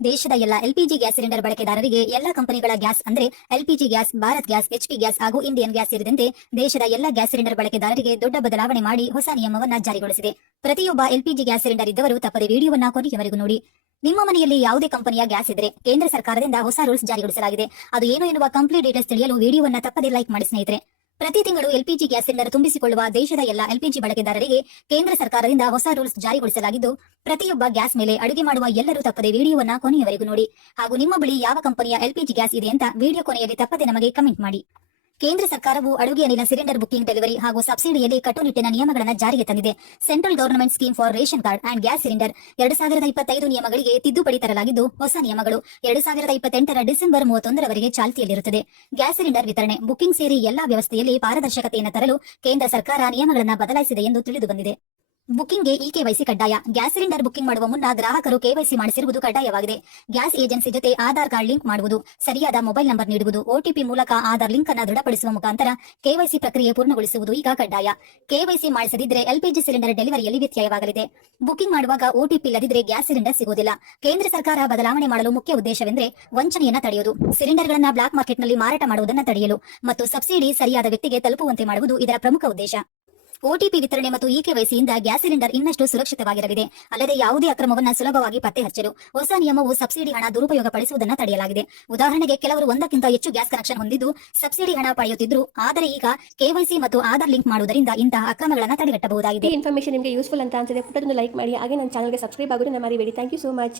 ದೇಶದ ಎಲ್ಲ LPG gas cylinder ಬಳಕೆದಾರರಿಗೆ ಎಲ್ಲ ಕಂಪನಿಗಳ ಗ್ಯಾಸ್ ಅಂದ್ರೆ LPG gas, Bharat gas, HP gas ಹಾಗೂ ಇಂಡಿಯನ್ ಗ್ಯಾಸ್ ಸೇರಿದಂತೆ ದೇಶದ ಎಲ್ಲ ಗ್ಯಾಸ್ ಸಿಲಿಂಡರ್ ಬಳಕೆದಾರರಿಗೆ ದೊಡ್ಡ ಬದಲಾವಣೆ ಮಾಡಿ ಹೊಸ ನಿಯಮವನ್ನ ಜಾರಿಗೊಳಿಸಿದೆ. ಪ್ರತಿಯೊಬ್ಬ ಎಲ್ಪಿಜಿ ಗ್ಯಾಸ್ ಸಿಲಿಂಡರ್ ಇದ್ದವರು ತಪ್ಪದೆ ವಿಡಿಯೋವನ್ನ ಕೊನೆಯವರೆಗೂ ನೋಡಿ. ನಿಮ್ಮ ಮನೆಯಲ್ಲಿ ಯಾವುದೇ ಕಂಪನಿಯ ಗ್ಯಾಸ್ ಇದ್ರೆ ಕೇಂದ್ರ ಸರ್ಕಾರದಿಂದ ಹೊಸ ರೂಲ್ಸ್ ಜಾರಿಗೊಳಿಸಲಾಗಿದೆ. ಅದು ಏನು ಎನ್ನುವ ಕಂಪ್ಲೀಟ್ ಡೀಟೇಲ್ಸ್ ತಿಳಿಯಲು ವಿಡಿಯೋವನ್ನ ತಪ್ಪದೆ ಲೈಕ್ ಮಾಡಿ ಸ್ನೇಹಿತರೆ. ಪ್ರತಿ ತಿಂಗಳು ಎಲ್ಪಿಜಿ ಗ್ಯಾಸ್ ಸಿಲಿಂಡರ್ ತುಂಬಿಸಿಕೊಳ್ಳುವ ದೇಶದ ಎಲ್ಲ ಎಲ್ಪಿಜಿ ಬಳಕೆದಾರರಿಗೆ ಕೇಂದ್ರ ಸರ್ಕಾರದಿಂದ ಹೊಸ ರೂಲ್ಸ್ ಜಾರಿಗೊಳಿಸಲಾಗಿದ್ದು, ಪ್ರತಿಯೊಬ್ಬ ಗ್ಯಾಸ್ ಮೇಲೆ ಅಡುಗೆ ಮಾಡುವ ಎಲ್ಲರೂ ತಪ್ಪದೆ ವಿಡಿಯೋವನ್ನ ಕೊನೆಯವರೆಗೂ ನೋಡಿ. ಹಾಗೂ ನಿಮ್ಮ ಬಳಿ ಯಾವ ಕಂಪನಿಯ ಎಲ್ಪಿಜಿ ಗ್ಯಾಸ್ ಇದೆ ಅಂತ ವಿಡಿಯೋ ಕೊನೆಯಲ್ಲಿ ತಪ್ಪದೆ ನಮಗೆ ಕಮೆಂಟ್ ಮಾಡಿ. ಕೇಂದ್ರ ಸರ್ಕಾರವು ಅಡುಗೆ ಅನಿಲ ಸಿಲಿಂಡರ್ ಬುಕಿಂಗ್, ಡೆಲಿವರಿ ಹಾಗೂ ಸಬ್ಸಿಡಿಯಲ್ಲಿ ಕಟ್ಟುನಿಟ್ಟಿನ ನಿಯಮಗಳನ್ನು ಜಾರಿಗೆ ತಂದಿದೆ. Central government scheme for ration card and gas cylinder 2025 ನಿಯಮಗಳಿಗೆ ತಿದ್ದುಪಡಿ ತರಲಾಗಿದ್ದು, ಹೊಸ ನಿಯಮಗಳು 2028 ಡಿಸೆಂಬರ್ 31ರವರೆಗೆ ಚಾಲ್ತಿಯಲ್ಲಿರುತ್ತದೆ. ಗ್ಯಾಸ್ ಸಿಲಿಂಡರ್ ವಿತರಣೆ, ಬುಕಿಂಗ್ ಸೇರಿ ಎಲ್ಲಾ ವ್ಯವಸ್ಥೆಯಲ್ಲಿ ಪಾರದರ್ಶಕತೆಯನ್ನು ತರಲು ಕೇಂದ್ರ ಸರ್ಕಾರ ನಿಯಮಗಳನ್ನು ಬದಲಾಯಿಸಿದೆ ಎಂದು ತಿಳಿದುಬಂದಿದೆ. ಬುಕಿಂಗ್ಗೆ ಇಕೆವೈಸಿ ಕಡ್ಡಾಯ. ಗ್ಯಾಸ್ ಸಿಲಿಂಡರ್ ಬುಕಿಂಗ್ ಮಾಡುವ ಮುನ್ನ ಗ್ರಾಹಕರು ಕೆವೈಸಿ ಮಾಡಿಸಿರುವುದು ಕಡ್ಡಾಯವಾಗಿದೆ. ಗ್ಯಾಸ್ ಏಜೆನ್ಸಿ ಜೊತೆ ಆಧಾರ್ ಕಾರ್ಡ್ ಲಿಂಕ್ ಮಾಡುವುದು, ಸರಿಯಾದ ಮೊಬೈಲ್ ನಂಬರ್ ನೀಡುವುದು, ಓಟಿಪಿ ಮೂಲಕ ಆಧಾರ್ ಲಿಂಕ್ ಅನ್ನು ದೃಢಪಡಿಸುವ ಮುಖಾಂತರ ಕೆವೈಸಿ ಪ್ರಕ್ರಿಯೆ ಪೂರ್ಣಗೊಳಿಸುವುದು ಈಗ ಕಡ್ಡಾಯ. ಕೆವೈಸಿ ಮಾಡಿಸದಿದ್ದರೆ ಎಲ್ಪಿಜಿ ಸಿಲಿಂಡರ್ ಡೆಲಿವರಿಯಲ್ಲಿ ವ್ಯತ್ಯಯವಾಗಲಿದೆ. ಬುಕಿಂಗ್ ಮಾಡುವಾಗ ಓಟಿಪಿ ಇಲ್ಲದಿದ್ದರೆ ಗ್ಯಾಸ್ ಸಿಲಿಂಡರ್ ಸಿಗುವುದಿಲ್ಲ. ಕೇಂದ್ರ ಸರ್ಕಾರ ಬದಲಾವಣೆ ಮಾಡಲು ಮುಖ್ಯ ಉದ್ದೇಶವೆಂದರೆ ವಂಚನೆಯನ್ನು ತಡೆಯುವುದು, ಸಿಲಿಂಡರ್ಗಳನ್ನು ಬ್ಲಾಕ್ ಮಾರ್ಕೆಟ್ನಲ್ಲಿ ಮಾರಾಟ ಮಾಡುವುದನ್ನು ತಡೆಯಲು ಮತ್ತು ಸಬ್ಸಿಡಿ ಸರಿಯಾದ ವ್ಯಕ್ತಿಗೆ ತಲುಪುವಂತೆ ಮಾಡುವುದು ಇದರ ಪ್ರಮುಖ ಉದ್ದೇಶ. ಓಟಿಪಿ ವಿತರಣೆ ಮತ್ತು ಇಕೆವೈಸಿಯಿಂದ ಗ್ಯಾಸ್ ಸಿಲಿಂಡರ್ ಇನ್ನಷ್ಟು ಸುರಕ್ಷಿತವಾಗಿರಲಿದೆ. ಅಲ್ಲದೆ ಯಾವುದೇ ಅಕ್ರಮವನ್ನು ಸುಲಭವಾಗಿ ಪತ್ತೆ ಹಚ್ಚಲು ಹೊಸ ನಿಯಮವು ಸಬ್ಸಿಡಿ ಹಣ ದುರುಪಯೋಗ ಪಡಿಸುವುದನ್ನು ತಡೆಯಲಾಗಿದೆ. ಉದಾಹರಣೆಗೆ, ಕೆಲವರು ಒಂದಕ್ಕಿಂತ ಹೆಚ್ಚು ಗ್ಯಾಸ್ ಕನೆಕ್ಷನ್ ಹೊಂದಿದ್ದು ಸಬ್ಸಿಡಿ ಹಣ ಪಡೆಯುತ್ತಿದ್ರು. ಆದರೆ ಈಗ ಕೆವೈಸಿ ಮತ್ತು ಆಧಾರ್ ಲಿಂಕ್ ಮಾಡುವುದರಿಂದ ಇಂತಹ ಅಕ್ರಮಗಳನ್ನು ತಡೆಗಟ್ಟಬಹುದಾಗಿದೆ. ಈ ಇನ್ಫಾರ್ಮೇಷನ್ ನಿಮಗೆ ಯೂಸ್ಫುಲ್ ಅಂತ ಅನ್ಸಿದೆ, ಪುಟ್ಟದನ್ನು ಲೈಕ್ ಮಾಡಿ. ಹಾಗೆ ನನ್ನ ಚಾನಲ್ಗೆ ಸಬ್ಸ್ಕ್ರೈಬ್ ಆಗೋದನ್ನ ಮರಿಬೇಡಿ. Thank you so much.